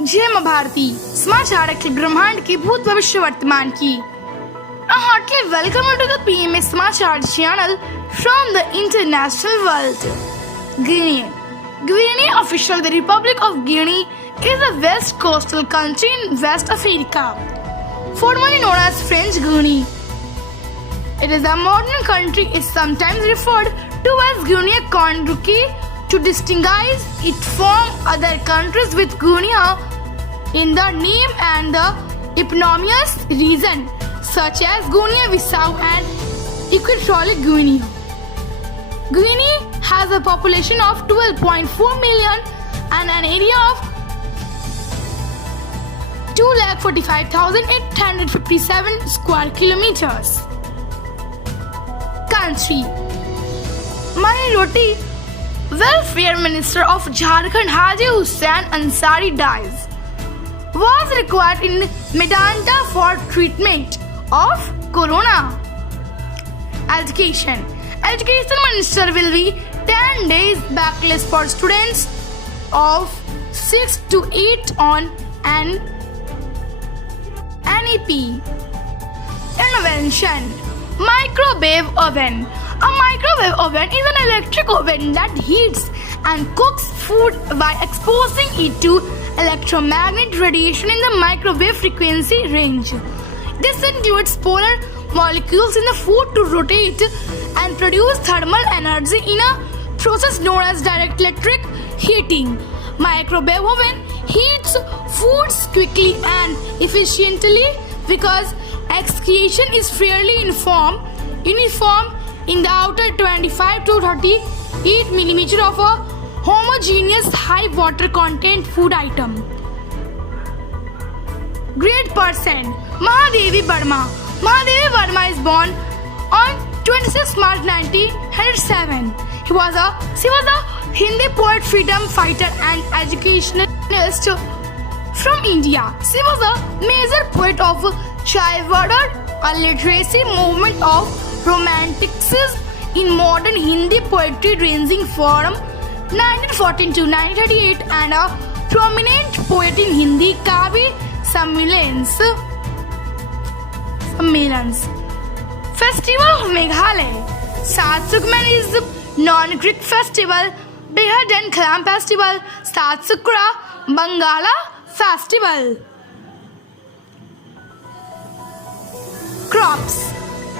जय मां भारती समाचार अखिल ब्रह्मांड की भूत भविष्य वर्तमान की heartily welcome to the PMA Samachar channel from the international world. Guinea, officially the Republic of Guinea, is a west coastal country in West Africa, formerly known as French Guinea. It is a modern country. Is sometimes referred to as Guinea Conakry to distinguish it from other countries with Guinea in the name and the eponymous region, such as Guinea-Bissau and Equatorial Guinea. Guinea has a population of 12.4 million and an area of 245,857 square kilometers. Country. Mani Roti, Welfare Minister of Jharkhand Haji Hussain Ansari dies, was required in Medanta for treatment of corona. Education Minister will be 10 days backlist for students of 6 to 8 on an NEP. Invention. Microwave oven. A microwave oven is an electric oven that heats and cooks food by exposing it to electromagnetic radiation in the microwave frequency range. This includes polar molecules in the food to rotate and produce thermal energy in a process known as direct electric heating. Microwave oven heats foods quickly and efficiently because excretion is fairly uniform in the outer 25 to 38 millimeter of a homogeneous high water content food item. Great person. Mahadevi Verma. Mahadevi Verma is born on 26 March 1907. She was a Hindi poet, freedom fighter and educationalist from India. She was a major poet of childhood, a literacy movement of romanticism in modern Hindi poetry ranging from 1914 to 1938 and a prominent poet in Hindi Kavi Sammelans. Festival of Meghalaya. Satsukman is the non-Greek festival. Behad and Khalam festival. Satsukra Bangala festival. Crops.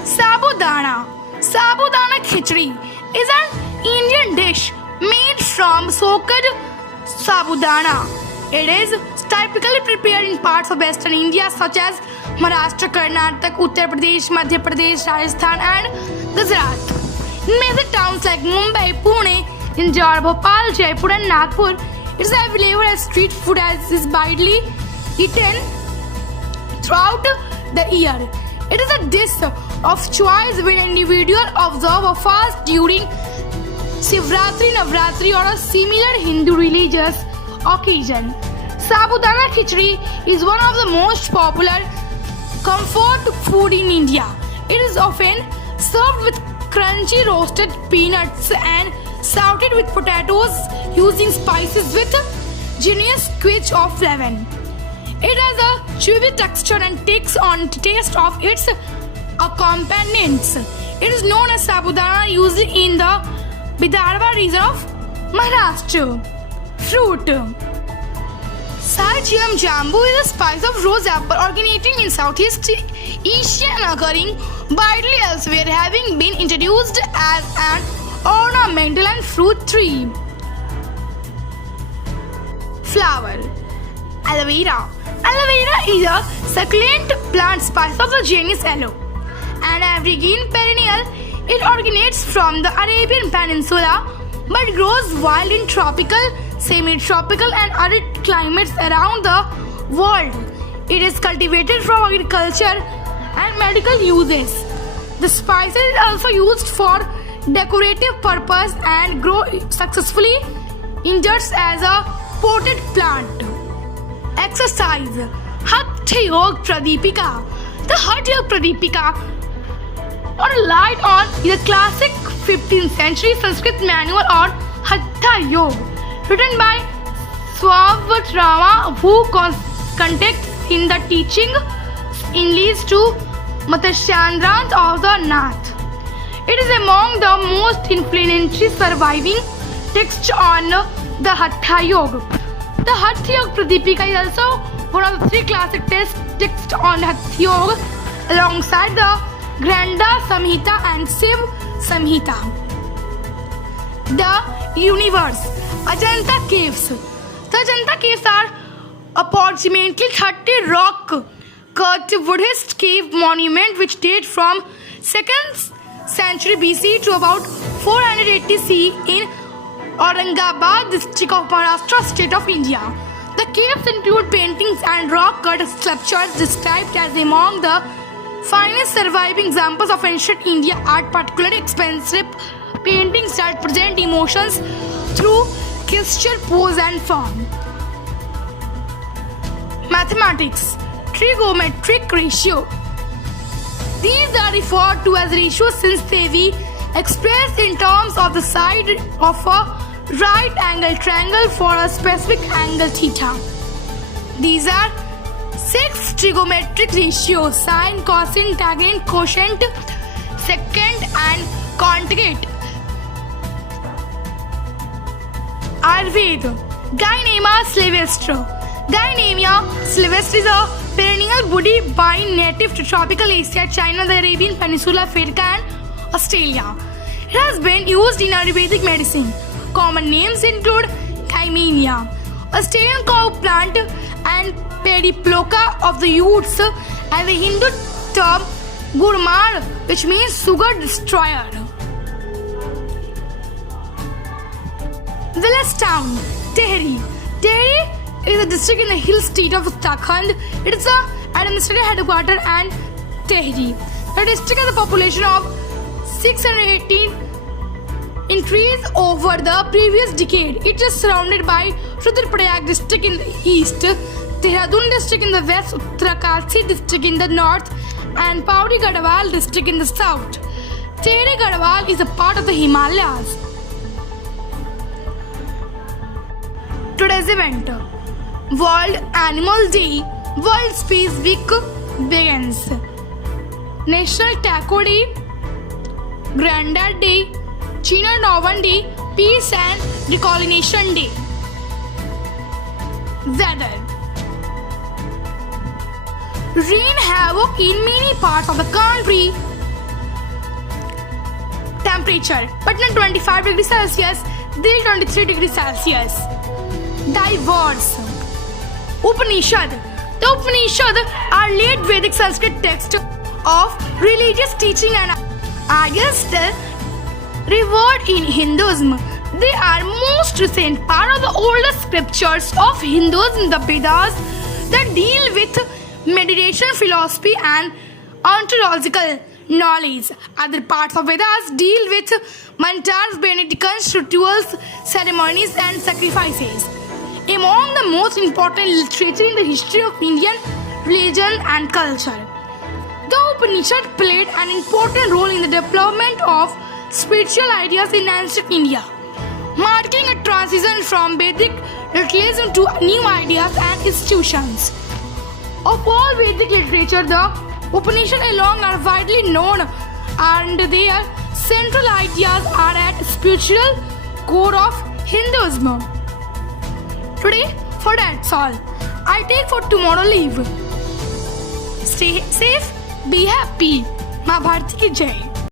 Sabudana. Sabudana khichdi is an Indian dish made from soaked sabudana. It is typically prepared in parts of western India such as Maharashtra, Karnataka, Uttar Pradesh, Madhya Pradesh, Rajasthan and Gujarat. In major towns like Mumbai, Pune, Indore, Bhopal, Jaipur and Nagpur, it is available as street food as is widely eaten throughout the year. It is a dish of choice when individuals observe a fast during Shivratri, Navratri or a similar Hindu religious occasion. Sabudana khichdi is one of the most popular comfort food in India. It is often served with crunchy roasted peanuts and sauteed with potatoes using spices with generous quench of leaven. It has a chewy texture and takes on taste of its accompaniments. It is known as sabudana used in the Vidarbha region of Maharashtra. Fruit. Sargium jambu is a spice of rose apple originating in Southeast Asia and occurring widely elsewhere, having been introduced as an ornamental and fruit tree. Flower. Aloe vera. Aloe vera is a succulent plant spice of the genus Aloe. An evergreen perennial, it originates from the Arabian Peninsula but grows wild in tropical, semi-tropical and arid climates around the world. It is cultivated for agriculture and medical uses. The spice is also used for decorative purpose and grow successfully indoors as a potted plant. Exercise. Hatha Yoga Pradipika. The Hatha Yoga Pradipika or light on is a classic 15th century Sanskrit manual on Hatha Yoga written by Swavrama, who conducts in the teaching in leads to Matsyandrant of the Nath. It is among the most influential surviving texts on the Hatha Yoga. The Hatha Yoga Pradipika is also one of the 3 classic texts on Hatha Yoga alongside the Granda Samhita and Shiv Samhita. The universe. Ajanta Caves. The Ajanta Caves are approximately 30 rock-cut Buddhist cave monument which date from 2nd century BC to about 480 CE in Aurangabad district of Maharashtra state of India. The caves include paintings and rock-cut sculptures described as among the finest surviving examples of ancient India art, particularly expensive paintings that present emotions through gesture, pose and form. Mathematics. Trigonometric ratio. These are referred to as ratios since they be expressed in terms of the side of a right angle triangle for a specific angle theta. These are 6 trigonometric ratios: sine, cosine, tangent, quotient, secant and conjugate. Ayurveda. Gynema sylvestre. Gynema sylvestre is a perennial woody vine native to tropical Asia, China, the Arabian Peninsula, Africa and Australia. It has been used in Ayurvedic medicine. Common names include Gymnema, Australian cow plant, and Pediploca of the Utes, and the Hindu term Gurmar, which means sugar destroyer. Village town. Tehri. Tehri is a district in the hill state of Uttarakhand. It is the administrative headquarters and Tehri. The district has a population of 618, increased over the previous decade. It is surrounded by Rudraprayag district in the east, Dehradun district in the west, Uttarakasi district in the north, and Pauri Garhwal district in the south. Tehri Garhwal is a part of the Himalayas. Today's event: World Animal Day, World Space Week begins. National Taco Day, Granddad Day, China Northern Day, Peace and Reconciliation Day. Weather. Rain havoc in many parts of the country. Temperature: Patna 25 degrees Celsius, Delhi 23 degrees Celsius. Diverse. Upanishad. The Upanishad are late Vedic Sanskrit texts of religious teaching and are still revered in Hinduism. They are most recent part of the oldest scriptures of Hinduism, the Vedas, that deal with meditation, philosophy and ontological knowledge. Other parts of Vedas deal with mantras, benedictions, rituals, ceremonies and sacrifices. Among the most important literature in the history of Indian religion and culture, the Upanishad played an important role in the development of spiritual ideas in ancient India, marking a transition from Vedic literalism to new ideas and institutions. Of all Vedic literature, the Upanishad alone are widely known, and their central ideas are at spiritual core of Hinduism. Today, for that's all. I take for tomorrow leave. Stay safe, be happy. माँ भारती की जय.